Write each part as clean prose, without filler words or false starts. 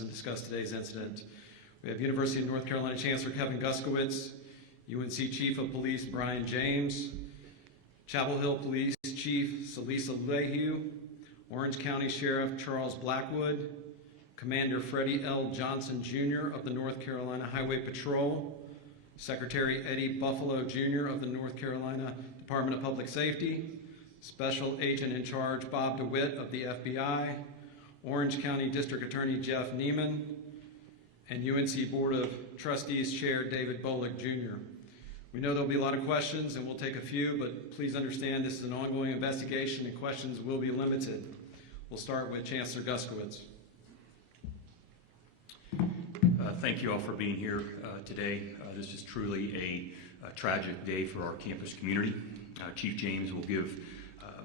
and discuss today's incident. We have University of North Carolina Chancellor Kevin Guskiewicz, UNC Chief of Police Brian James, Chapel Hill Police Chief Salisa Leahy, Orange County Sheriff Charles Blackwood, Commander Freddie L. Johnson Jr. of the North Carolina Highway Patrol, Secretary Eddie Buffalo Jr. of the North Carolina Department of Public Safety, Special Agent in Charge Bob DeWitt of the FBI, Orange County District Attorney Jeff Neiman, and UNC Board of Trustees Chair David Bolick Jr. We know there'll be a lot of questions, and we'll take a few, but please understand this is an ongoing investigation and questions will be limited. We'll start with Chancellor Guskiewicz. Thank you all for being here today. This is truly a tragic day for our campus community. Chief James will give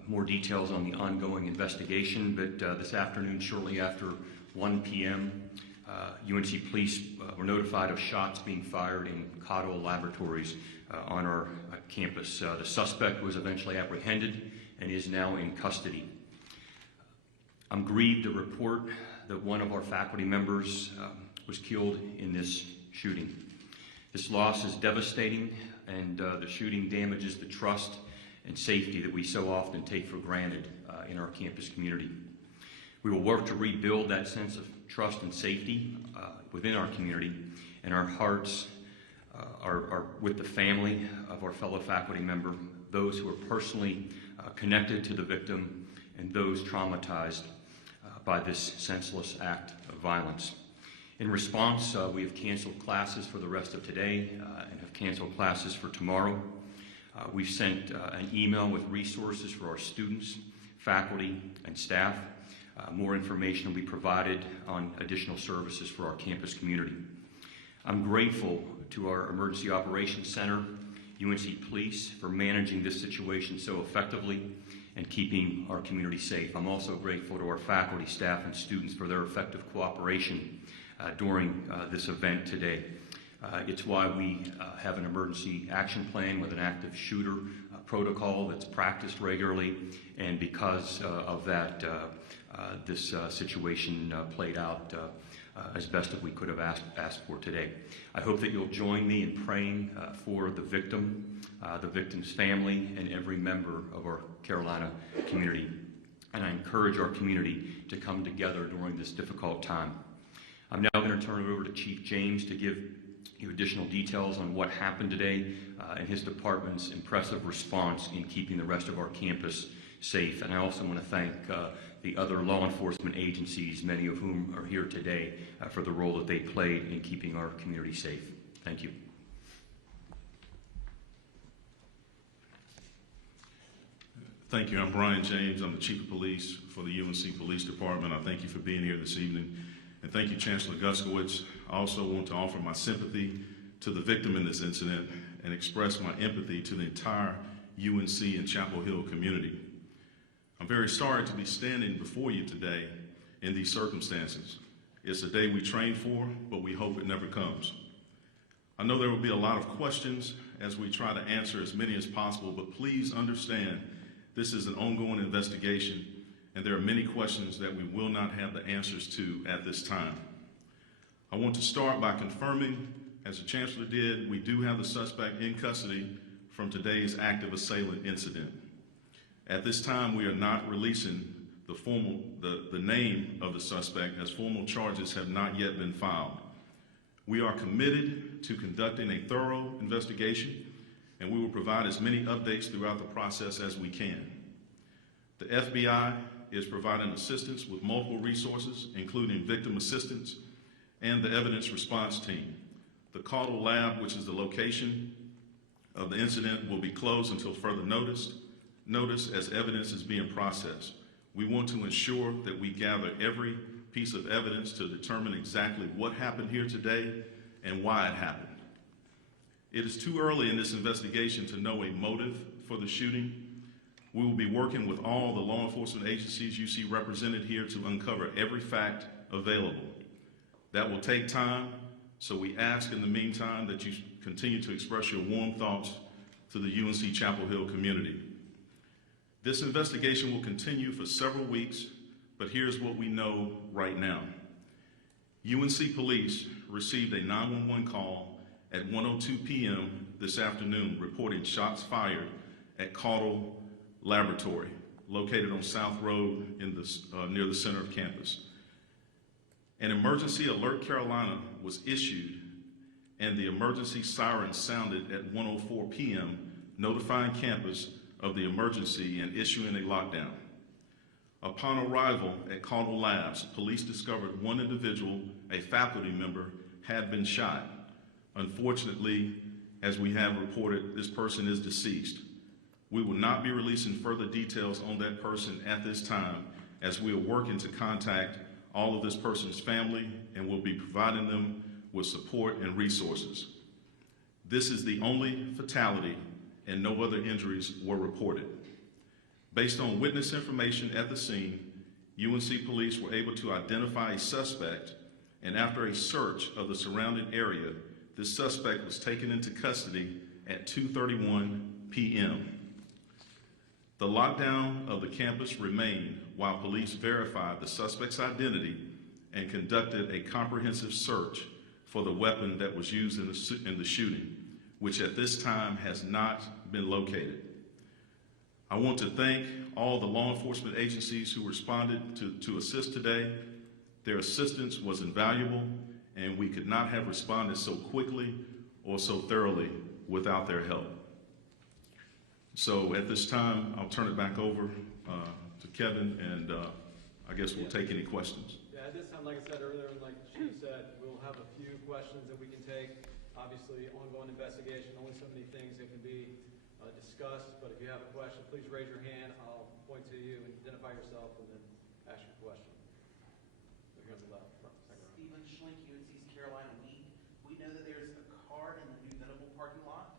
more details on the ongoing investigation, but this afternoon, shortly after 1 p.m., UNC police were notified of shots being fired in Cottle Laboratories on our campus. The suspect was eventually apprehended and is now in custody. I'm grieved to report that one of our faculty members was killed in this shooting. This loss is devastating, and the shooting damages the trust and safety that we so often take for granted in our campus community. We will work to rebuild that sense of trust and safety within our community, and our hearts are with the family of our fellow faculty member, those who are personally connected to the victim, and those traumatized by this senseless act of violence. In response, we have canceled classes for the rest of today and have canceled classes for tomorrow. We've sent an email with resources for our students, faculty, and staff. More information will be provided on additional services for our campus community. I'm grateful to our Emergency Operations Center, UNC Police, for managing this situation so effectively and keeping our community safe. I'm also grateful to our faculty, staff, and students for their effective cooperation during this event today. It's why we have an emergency action plan with an active shooter protocol that's practiced regularly, and because of that, this situation played out as best as we could have asked for today. I hope that you'll join me in praying for the victim's family, and every member of our Carolina community. And I encourage our community to come together during this difficult time. I'm now going to turn it over to Chief James to give you additional details on what happened today and his department's impressive response in keeping the rest of our campus safe. And I also want to thank the other law enforcement agencies, many of whom are here today, for the role that they played in keeping our community safe. Thank you. Thank you. I'm Brian James. I'm the Chief of Police for the UNC Police Department. I thank you for being here this evening. And thank you, Chancellor Guskiewicz. I also want to offer my sympathy to the victim in this incident and express my empathy to the entire UNC and Chapel Hill community. I'm very sorry to be standing before you today in these circumstances. It's a day we train for, but we hope it never comes. I know there will be a lot of questions as we try to answer as many as possible, but please understand this is an ongoing investigation, and there are many questions that we will not have the answers to at this time. I want to start by confirming, as the Chancellor did, we do have the suspect in custody from today's active assailant incident. At this time, we are not releasing the name of the suspect, as formal charges have not yet been filed. We are committed to conducting a thorough investigation, and we will provide as many updates throughout the process as we can. The FBI is providing assistance with multiple resources, including victim assistance and the evidence response team. The Cottle Lab, which is the location of the incident, will be closed until further notice as evidence is being processed. We want to ensure that we gather every piece of evidence to determine exactly what happened here today and why it happened. It is too early in this investigation to know a motive for the shooting. We will be working with all the law enforcement agencies you see represented here to uncover every fact available. That will take time, so we ask in the meantime that you continue to express your warm thoughts to the UNC Chapel Hill community. This investigation will continue for several weeks, but here's what we know right now. UNC Police received a 911 call at 1:02 p.m. this afternoon reporting shots fired at Caudle Laboratory, located on South Road near the center of campus. An emergency alert Carolina was issued, and the emergency siren sounded at 1:04 p.m., notifying campus of the emergency and issuing a lockdown. Upon arrival at Caudle Labs, police discovered one individual, a faculty member, had been shot. Unfortunately, as we have reported, this person is deceased. We will not be releasing further details on that person at this time, as we are working to contact all of this person's family and will be providing them with support and resources. This is the only fatality and no other injuries were reported. Based on witness information at the scene, UNC police were able to identify a suspect, and after a search of the surrounding area, this suspect was taken into custody at 2:31 p.m. The lockdown of the campus remained while police verified the suspect's identity and conducted a comprehensive search for the weapon that was used in the shooting, which at this time has not been located. I want to thank all the law enforcement agencies who responded to assist today. Their assistance was invaluable, and we could not have responded so quickly or so thoroughly without their help. So at this time, I'll turn it back over to Kevin, and I guess we'll take any questions. Yeah, at this time, like I said earlier, and like she said, we'll have a few questions that we can take. Obviously, ongoing investigation, only so many things that can be discussed, but if you have a question, please raise your hand. I'll point to you and identify yourself and then ask your question. So here on the left, front, second row. Stephen Schlink, UNC's Carolina Week. We know that there's a car in the new Venable parking lot.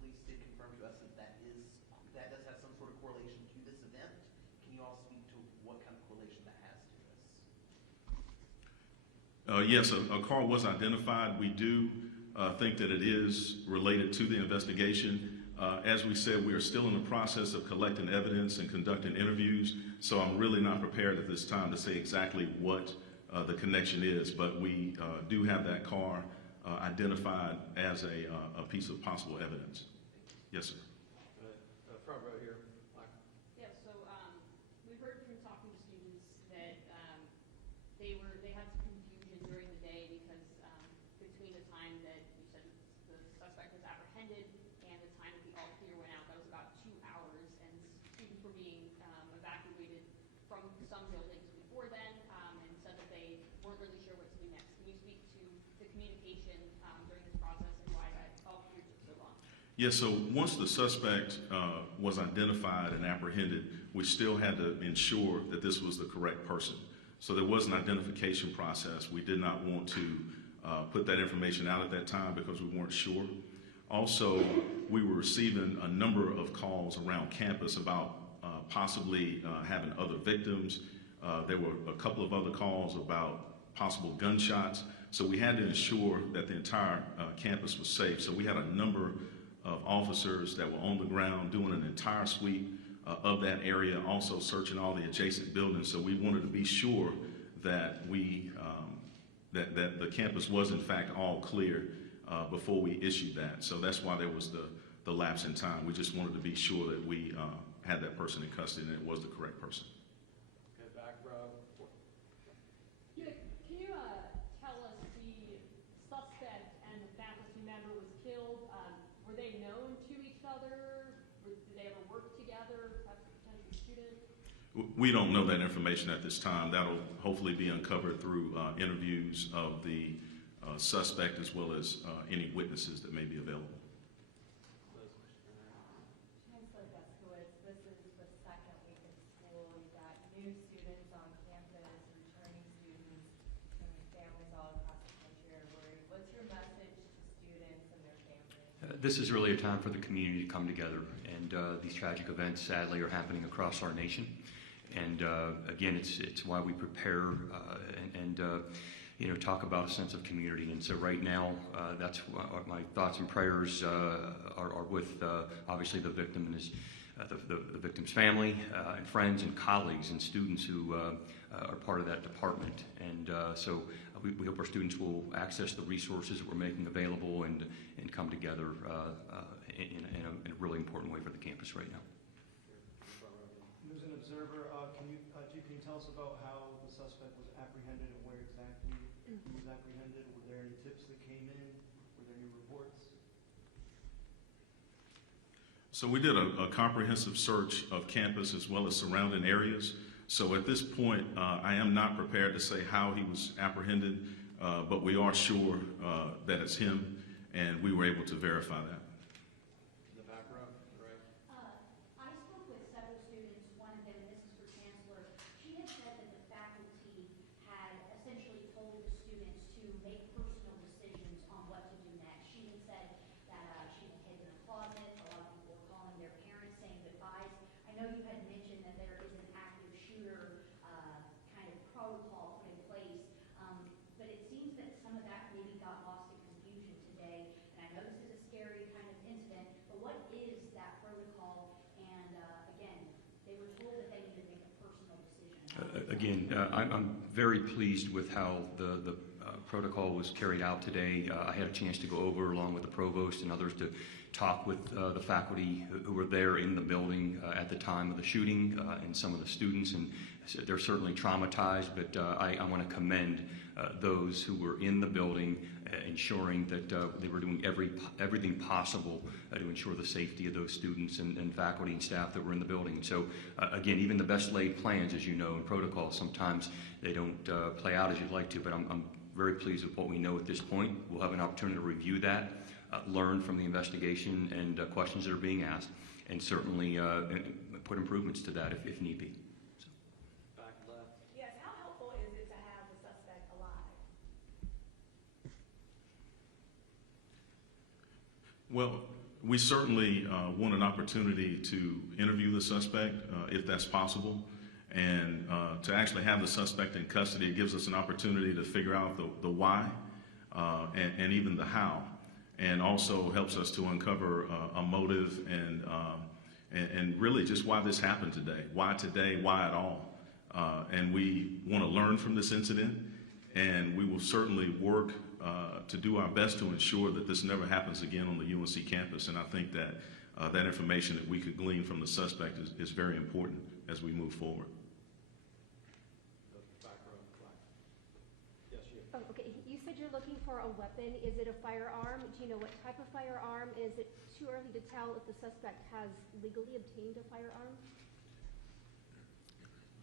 Police did confirm to us that does have some sort of correlation to this event. Can you all speak to what kind of correlation that has to this? Yes, a car was identified. We do think that it is related to the investigation. As we said, we are still in the process of collecting evidence and conducting interviews, so I'm really not prepared at this time to say exactly what the connection is, but we do have that car identified as a piece of possible evidence. Yes, sir. Front row here. Mike. Yeah, so we heard from talking to students that they had some confusion during the day because between the time that you said the suspect was apprehended and the time that the all clear went out, that was about 2 hours, and students were being evacuated from some buildings before then, and said that they weren't really sure what to do next. Can you speak to the communication during this process and why that all clear took so long? Yes, so once the suspect was identified and apprehended, we still had to ensure that this was the correct person. So there was an identification process. We did not want to put that information out at that time because we weren't sure. Also, we were receiving a number of calls around campus about possibly having other victims. There were a couple of other calls about possible gunshots. So we had to ensure that the entire campus was safe. So we had a number of officers that were on the ground doing an entire sweep of that area, also searching all the adjacent buildings. So we wanted to be sure that that the campus was in fact all clear before we issued that. So that's why there was the lapse in time. We just wanted to be sure that we had that person in custody and it was the correct person. Okay, back row. Yeah, can you tell us the suspect and the faculty member was killed? Were they known to each other? Did they ever work together? Perhaps a potential student? We don't know that information at this time. That'll hopefully be uncovered through interviews of the suspect as well as any witnesses that may be available. Chancellor Guskiewicz, this is the second week of school. You've got new students on campus, returning students, and families all across the country are worried. What's your message to students and their families? This is really a time for the community to come together, and these tragic events sadly are happening across our nation. And again, it's why we prepare and talk about a sense of community. And so right now, that's what my thoughts and prayers are with obviously the victim and his the victim's family and friends and colleagues and students who are part of that department. And so we hope our students will access the resources that we're making available and come together in a really important way for the campus right now. As an observer, Chief, can you tell us about how the suspect was apprehended and where exactly he was apprehended? Were there any tips that came in? Were there any reports? So we did a comprehensive search of campus as well as surrounding areas. So at this point, I am not prepared to say how he was apprehended, but we are sure that it's him, and we were able to verify that. In the back row, right? I spoke with several students, one of them, this is for Chancellor. She had said that the faculty had essentially told the students to make personal decisions on what to do next. She had said that she had hid in a closet. A lot of people were calling their parents saying goodbyes. I know you had mentioned that there is an active shooter kind of protocol put in place, but it seems that some of that maybe got lost in confusion today. And I know this is a scary kind of incident, but what is that protocol? And again, they were told that they needed to make a personal decision. Again, I'm very pleased with how the protocol was carried out today. I had a chance to go over, along with the provost and others, to talk with the faculty who were there in the building at the time of the shooting and some of the students, and they're certainly traumatized, but I want to commend those who were in the building, ensuring that they were doing everything possible to ensure the safety of those students and faculty and staff that were in the building. And so, again, even the best laid plans, as you know, and protocols, sometimes they don't play out as you'd like to, but I'm very pleased with what we know at this point. We'll have an opportunity to review that, learn from the investigation and questions that are being asked, and certainly put improvements to that if need be. So. Back left. Yes, how helpful is it to have the suspect alive? Well, we certainly want an opportunity to interview the suspect if that's possible. And to actually have the suspect in custody, it gives us an opportunity to figure out the why and even the how, and also helps us to uncover a motive and really just why this happened today. Why today? Why at all? And we want to learn from this incident, and we will certainly work to do our best to ensure that this never happens again on the UNC campus. And I think that that information that we could glean from the suspect is very important as we move forward. Oh, okay. You said you're looking for a weapon. Is it a firearm? Do you know what type of firearm? Is it too early to tell if the suspect has legally obtained a firearm?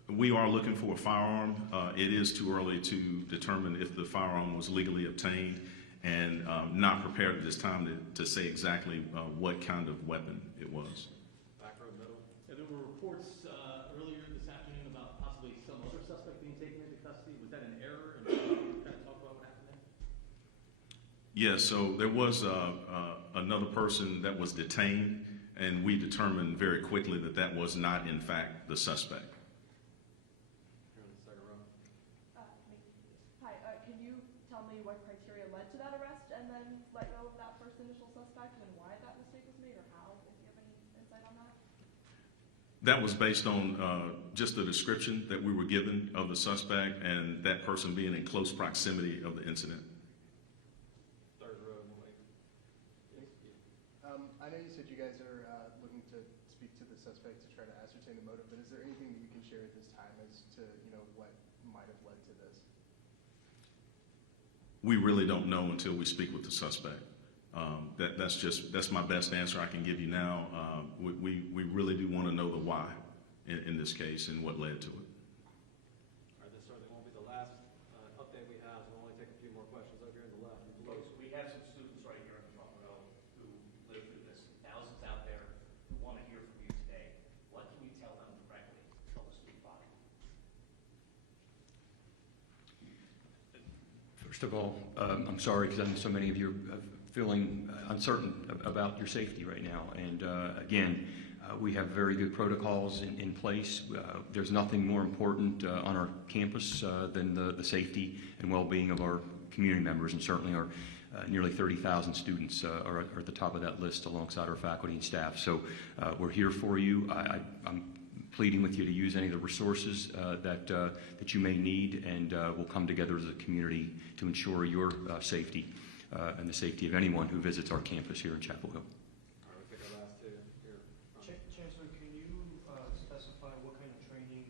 We are looking for a firearm. It is too early to determine if the firearm was legally obtained, and not prepared at this time to say exactly what kind of weapon it was. Back row, middle. There were reports earlier this afternoon about possibly some other suspect being taken into custody. Was that an error? And can you kind of talk about what happened there? Yes, so there was another person that was detained, and we determined very quickly that that was not, in fact, the suspect. Here in the second row. Hi, can you tell me what criteria led to that arrest and then let go of that first initial suspect and why that mistake was made, or how, if you have any insight on that? That was based on just the description that we were given of the suspect and that person being in close proximity of the incident. Third row, Mike. I know you said you guys are looking to speak to the suspect to try to ascertain the motive, but is there anything that you can share at this time as to, what might have led to this? We really don't know until we speak with the suspect. That's my best answer I can give you now. We really do want to know the why in this case and what led to it. All right, this certainly won't be the last update we have, so we'll only take a few more questions over here on the left. Folks, we have some students right here in the front row who live through this. Thousands out there who want to hear from you today. What can you tell them directly? Tell the student body. First of all, I'm sorry because I know so many of you are feeling uncertain about your safety right now. And again, we have very good protocols in place. There's nothing more important on our campus than the safety and well-being of our community members, and certainly our nearly 30,000 students are at the top of that list alongside our faculty and staff. So we're here for you. I'm pleading with you to use any of the resources that you may need, and we'll come together as a community to ensure your safety and the safety of anyone who visits our campus here in Chapel Hill. All right, we'll take our last two here. Chancellor, can you specify what kind of training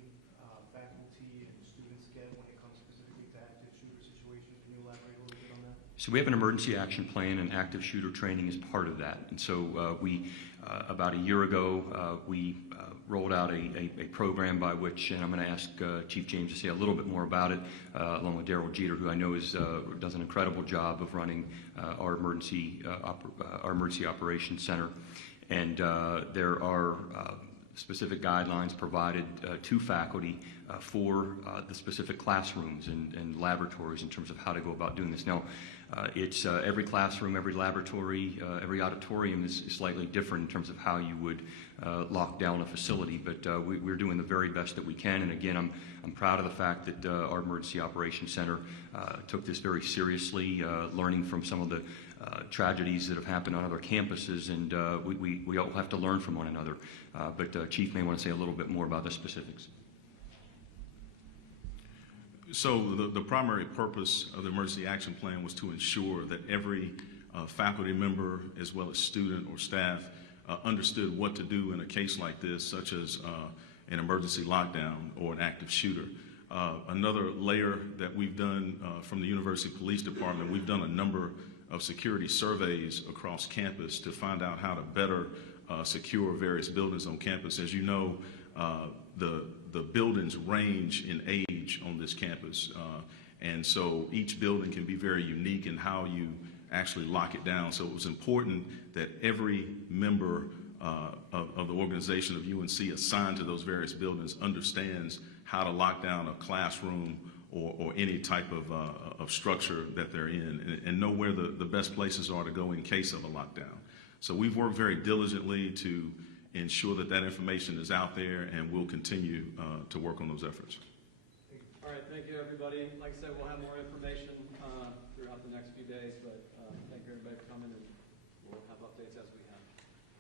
faculty and students get when it comes specifically to active shooter situations? Can you elaborate a little bit on that? So we have an emergency action plan, and active shooter training is part of that. And so we, about a year ago, we rolled out a program by which, and I'm going to ask Chief James to say a little bit more about it, along with Daryl Jeter, who I know does an incredible job of running our emergency operations center. And there are specific guidelines provided to faculty for the specific classrooms and laboratories in terms of how to go about doing this. Now, it's every classroom, every laboratory, every auditorium is slightly different in terms of how you would lock down a facility, but we're doing the very best that we can. And again, I'm proud of the fact that our Emergency Operations Center took this very seriously, learning from some of the tragedies that have happened on other campuses, and we all have to learn from one another. But Chief may want to say a little bit more about the specifics. So the primary purpose of the emergency action plan was to ensure that every faculty member as well as student or staff understood what to do in a case like this, such as an emergency lockdown or an active shooter. Another layer that we've done from the University Police Department, we've done a number of security surveys across campus to find out how to better secure various buildings on campus. As you know, the buildings range in age on this campus, and so each building can be very unique in how you actually lock it down. So it was important that every member of the organization of UNC assigned to those various buildings understands how to lock down a classroom or any type of structure that they're in, and know where the best places are to go in case of a lockdown. So we've worked very diligently to ensure that that information is out there, and we'll continue to work on those efforts. All right, thank you, everybody. Like I said, we'll have more information throughout the next few days, but thank you, everybody, for coming, and we'll have updates as we have.